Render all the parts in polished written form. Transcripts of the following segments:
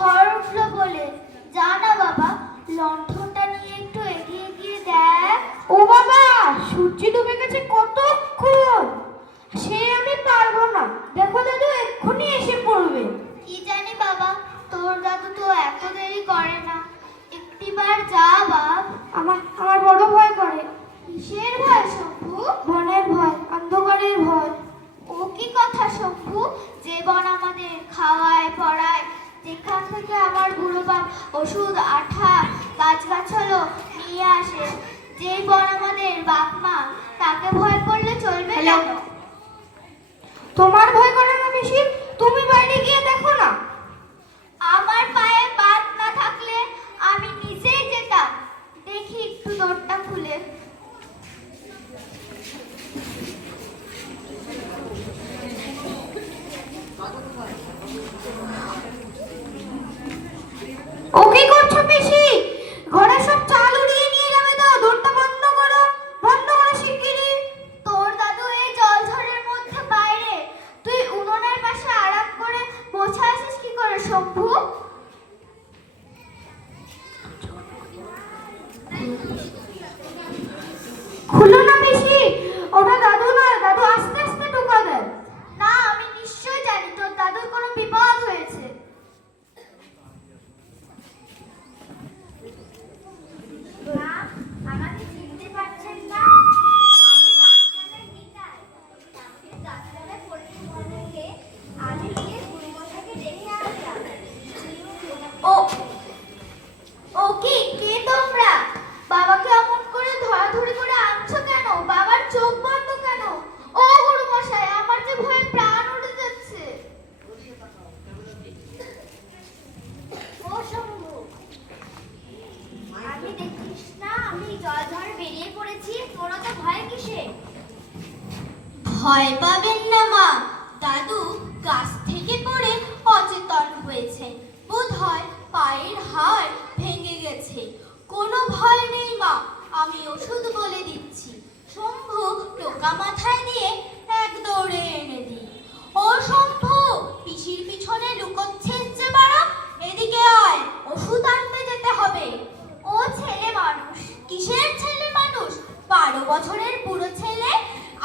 ঝড় উঠলো বলে। যা না বাবা, লণ্ঠনটা নিয়ে একটু এগিয়ে গিয়ে দেখ। ও বাবা, সূর্য ডুবে গেছে কতক্ষণ, সে আমি পারবো না। দেখো দাদু এক্ষুনি এসে পড়বে। কি জানি বাবা, তোর দাদু তো এত দেরি করে না। একটিবার যা বাপ। আমার বড় ভয় করে। কিসের ভয় শম্ভু? বনের ভয়, অন্ধকারের ভয়। ও কি কথা শম্ভু? যে বন আমাদের খাওয়ায় পড়ায়, যেখান থেকে আমার বুড়ো বাপ ওষুধ আঠা গাছগাছালো নিয়ে আসে, যেই বন আমাদের বাপ মা, তাকে ভয় করলে চলবে কেন? তোমার ভয় করে না বেশি? তুমি বাইরে গিয়ে দেখো না। আমার পায়ে বাত না থাকলে আমি নিজেই যেতাম। দেখি একটু দরটা খুলে। ও কি করছো পিসি? ঘরে সব চাল উড়িয়ে নিয়ে যাবে তো, দরটা বন্ধ করো, বন্ধ করো শিগগিরই। তোর দাদু এই জলঝড়ের মধ্যে বাইরে, তুই উনুনের পাশে আরাম করে বসে আছিস কি করে শম্ভু? খুলো না পিসি, ওটা দাদু নয়, দাদু আস্তে আস্তে টোকা দেয়। না, আমি নিশ্চয় জানি তোর দাদুর কোনো বিপদ হয়েছে। আমাকে চিনতে পারছেন না? আমি পাঠশালার নিতাই। আমাকে যাত্রায় পড়তে বললে আমি গিয়ে গুরুমশাইকে দেখে আসলাম। ও ও কি, কে তোমরা? বাবাকে অমন করে ধরাধরি করে আনছো কেন? বাবার চোখ বন্ধ কেন? ও গুরুমশাই, আমার যে ভয়ে প্রাণ উঠে যাচ্ছে। ও শম্ভু, আমি দেখিস না আমি জলঝড়ে বেরিয়ে পড়েছি, তোরা তো ভয় কিসে? ভয় পাবেন না মা, দাদু গাছ থেকে পড়ে অচেতন হয়েছে, বোধহয় পায়ের হাড় ভেঙে গেছে। কোনো ভয় নেই মা, আমি ওষুধ বলে দিচ্ছি। শম্ভু টোকা মাথায় দিয়ে এক দৌড়ে এনে দিই। ও শম্ভু, পিসির পিছনে লুকোচ্ছিস যে বাড়া, এদিকে আয়, ওষুধ আনতে যেতে হবে। ও ছেলে মানুষ। কিসের ছেলে মানুষ? 12 বছরের বুড়ো ছেলে।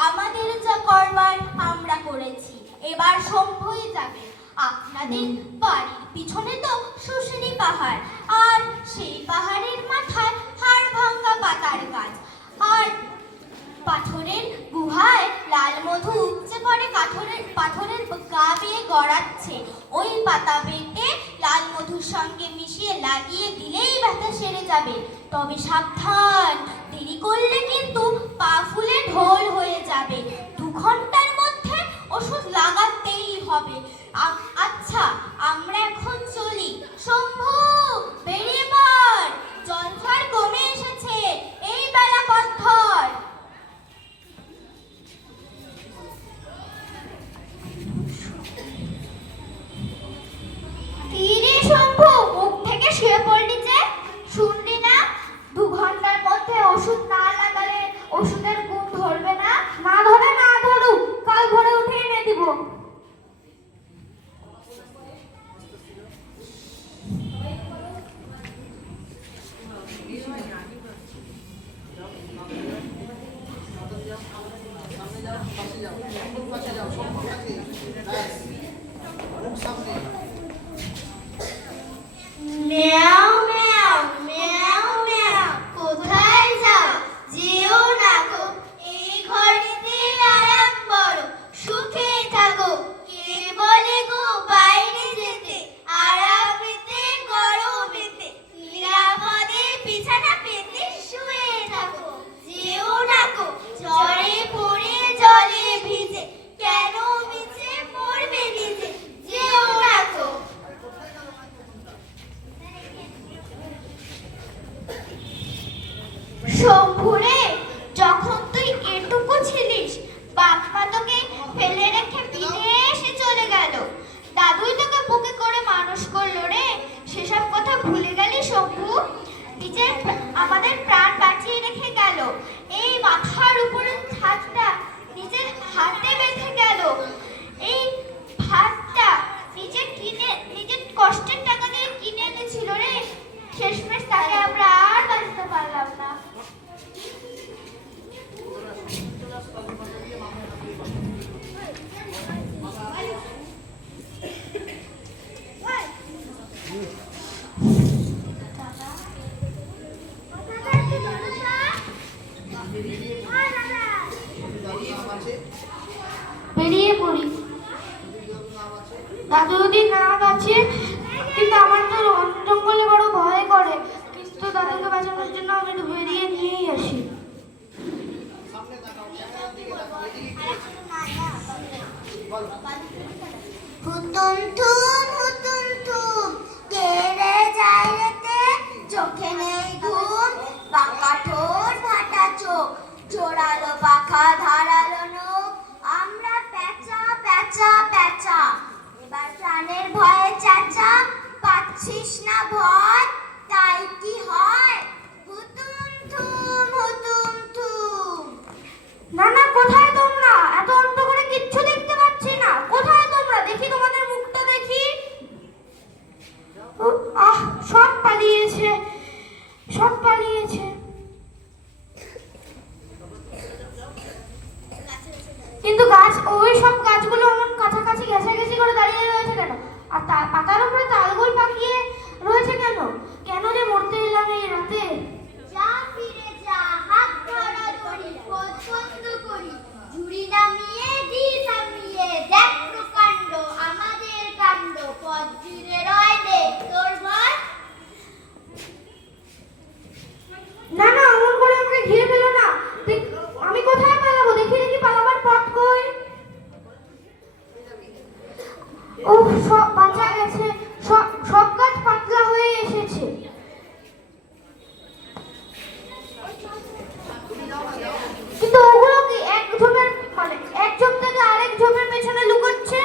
আমাদের যা করবার আমরা করেছি, এবার শম্ভুই যাবে। আপনাদের বাড়ির পিছনে তো শুশুনি পাহাড়, আর সেই পাহাড়ের মাথায় হাড় ভাঙা পাতার গাছ, আর পাথরের গুহায় লাল মধু উপচে পড়ে পাথরের গা বেয়ে গড়াচ্ছে। ওই পাতা বেটে লাল মধুর সঙ্গে মিশিয়ে লাগিয়ে দিলেই ব্যথা সেরে যাবে। তবে সাবধান, দেরি করলে কিন্তু পা ফুলে ঢোল হয়ে যাবে। 2 ঘন্টার মধ্যে ওষুধ লাগাতেই হবে। আচ্ছা, আমরা এখন চলি। শম্ভু, বেরিয়ে পড়, জলঝড় কমে এসেছে, এই বেলা পথ ধর। কি রে শম্ভু, মুখ থেকে শুয়ে পড়লি যে? শুনলি না 2 ঘন্টার মধ্যে ওষুধ না লাগালে ওষুধের গুণ ধরবে না? না ধরে না ধরুক, কাল ভোরে উঠে এনে দিব। ম্যাও ম্যাও ম্যাও ম্যাও, কোথায় যাও? যেও না গো, এই ঘরেতে আরাম করো, সুখে থাকো। কে বলে গো বাইরে যেতে, আরামেতে গরমেতে, নিরাপদে বিছানা পেতে শুয়ে থাকো। যেও না গো, ঝড়ে পড়ে জলে ভিজে, কেন মিছে পড়বে নিজে। যেও না গো। বেরিয়ে পড়ি। দাদু দিদির নাক আছে, কিন্তু আমার তো বন জঙ্গলে বড় ভয় করে, কিন্তু দাদুকে বাঁচানোর জন্য আমি একটু বেরিয়ে নিয়েই আসি। হুতুম থুম কে রে যায় রেতে, চোখে নেই ঘুম, বাঁকা ঠোঁট ফাটা চোখ, জোড়ালো পাখা ধারালো নখ, আমরা প্যাঁচা প্যাঁচা প্যাঁচা, এবার প্রাণের ভয়ে চেঁচা, পাচ্ছিস না ভয়, তাই কি হয়, হুতুম থুম। না না, কোথায় তোমরা? এত অন্ধ করে কিচ্ছু দেখতে পাচ্ছি না। কোথায় তোমরা? দেখি তোমাদের মুখটা দেখি। আহ, সব পালিয়েছে, সব পালিয়েছে। কিন্তু গাছ, ওই সব গাছগুলো এমন কাছাকাছি ঘেঁষাঘেঁষি করে দাঁড়িয়ে রয়েছে কেন? আর পাতার উপরে তালগোল পাকিয়ে রয়েছে কেন? কেন যে মরতে এলাম এই রাতে? যা ফিরে যা, হাত ধরা ধরি, পথ বন্ধ করি, ঝুড়ি নামিয়ে দি থামিয়ে, দেখ প্রকাণ্ড আমাদের কাণ্ড, পথ জুড়ে রয় দেখ তোর ভয়। না না, অমন করে আমাকে ঘিরে ফেলো না। আমি কোথায় পালাবো? দেখি দেখি পালাবার পথ কই। উফ, সব বাঁচা গেছে। সব গাছ পাতলা হয়ে এসেছে। কিন্তু ওগুলো কি এক ঝোপের, মানে এক ঝোপ থেকে আরেক ঝোপের পেছনে লুকোচ্ছে?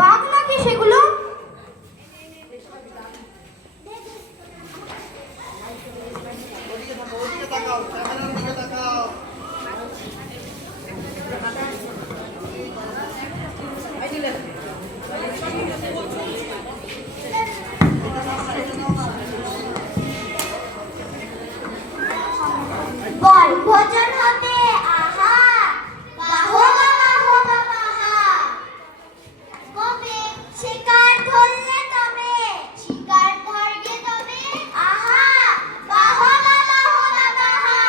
বাঘ নাকি সেগুলো? বল ভোজন হবে আহা, বাহবা বাহবা বাহা, কবে শিকার ধরলে তবে, শিকার ধরবে তবে, আহা বাহবা বাহবা বাহা।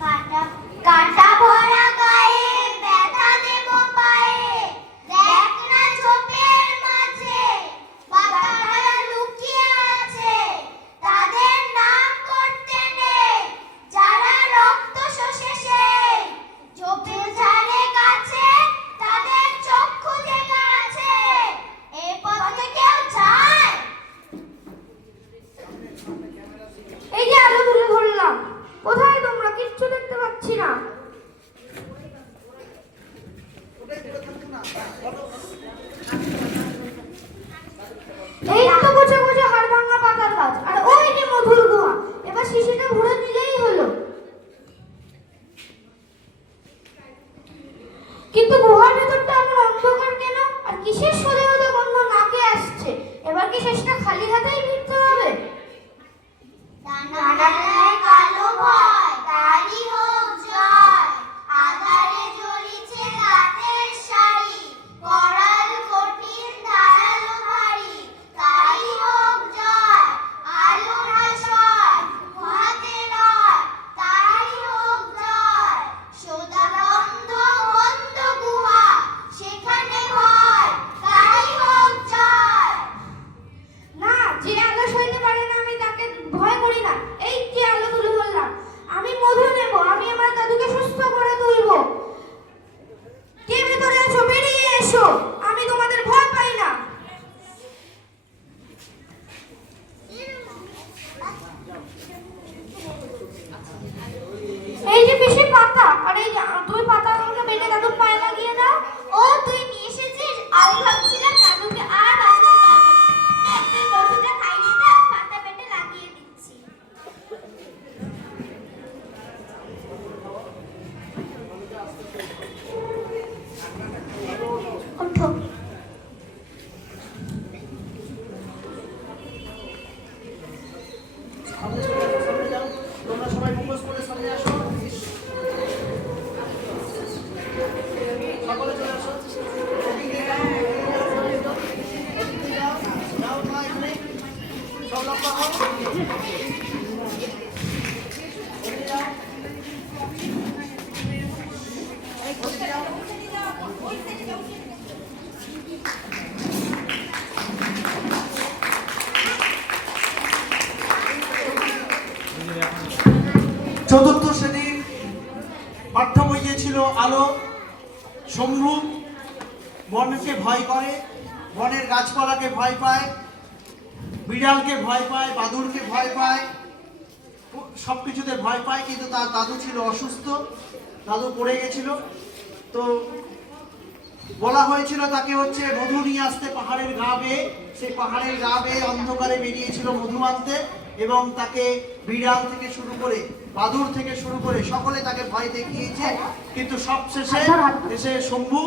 কাটা কাটা ভরা গায়ে, ব্যথা দেব পায়ে, দেখ না ঝোপের মাঝে, বাঘারা লুকিয়ে আছে, তাদের নাম করতে নেই, যারা রক্ত শোষে সেই, ঝোপে ঝাড়ে গাছে, তাদের চক্ষু জেগে আছে, এ পথে কেউ যায়? এই যে আলো তুলে ধরলাম, কোথায় তোমরা? কিচ্ছু দেখতে পাচ্ছি না। এই তো গুছে গুছে হাড় ভাঙা পাতার গাছ, আর ওই যে মধুর গুহা। এবার শিশিটা ভরে নিলেই হলো। কিন্তু গুহার ভেতরটা এমন অন্ধকার কেন? আর কিসের সদে হতে গন্ধ নাকে আসছে? এবার কি শেষটা খালি হাতেই ফিরতে হবে? ডানায় কালো ভয়, তারই হোক জয়, আধারে জ্বলিছে রাতের শাড়ি, করাল কঠিন ধারালো ভারী, তারই হোক জয়, আলোর আশয়, গুহাতে রয়, তারই হোক জয়, সদাবন্ধ বন্ধ গুহা, সেখানে ভয়, তারই হোক জয়। চতুর্থ শ্রেণীর পাঠ্য বইয়ে ছিল আলো। শম্ভু বনকে ভয় করে, বনের গাছপালাকে ভয় পায়, বিড়ালকে ভয় পায়, বাদুড়কে ভয় পায়, সবকিছুতে ভয় পায়। কিন্তু তার দাদু ছিল অসুস্থ, দাদু পড়ে গেছিল। তো বলা হয়েছিল তাকে হচ্ছে মধু নিয়ে আসতে পাহাড়ের গা বেয়ে। সেই পাহাড়ের গা বেয়ে অন্ধকারে বেরিয়েছিল মধু আনতে, এবং তাকে বিড়াল থেকে শুরু করে বাদুড় থেকে শুরু করে সকলে তাকে ভয় দেখিয়েছে। কিন্তু সবশেষে এসে শম্ভু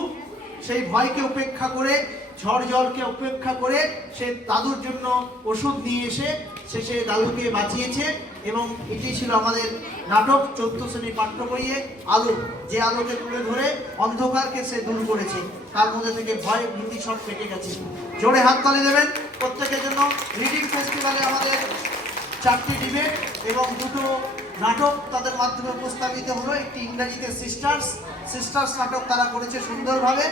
সেই ভয়কে উপেক্ষা করে, ঝড় জলকে উপেক্ষা করে সে দাদুর জন্য ওষুধ নিয়ে এসে শেষে দাদুকে বাঁচিয়েছে। এবং এটি ছিল আমাদের নাটক 14 শ্রেণীর পাঠ্য বইয়ে আলো, যে আলোকে তুলে ধরে অন্ধকারকে সে দূর করেছে, তার মধ্যে থেকে ভয় ভীতি সব কেটে গেছে। জোরে হাততালি দেবেন প্রত্যেকের জন্য। রিডিং ফেস্টিভ্যালে আমাদের 4টি ডিবেট এবং 2টো নাটক তাদের মাধ্যমে উপস্থাপিত হলো। একটি ইংরেজিতে সিস্টার্স নাটক তারা করেছে সুন্দরভাবে।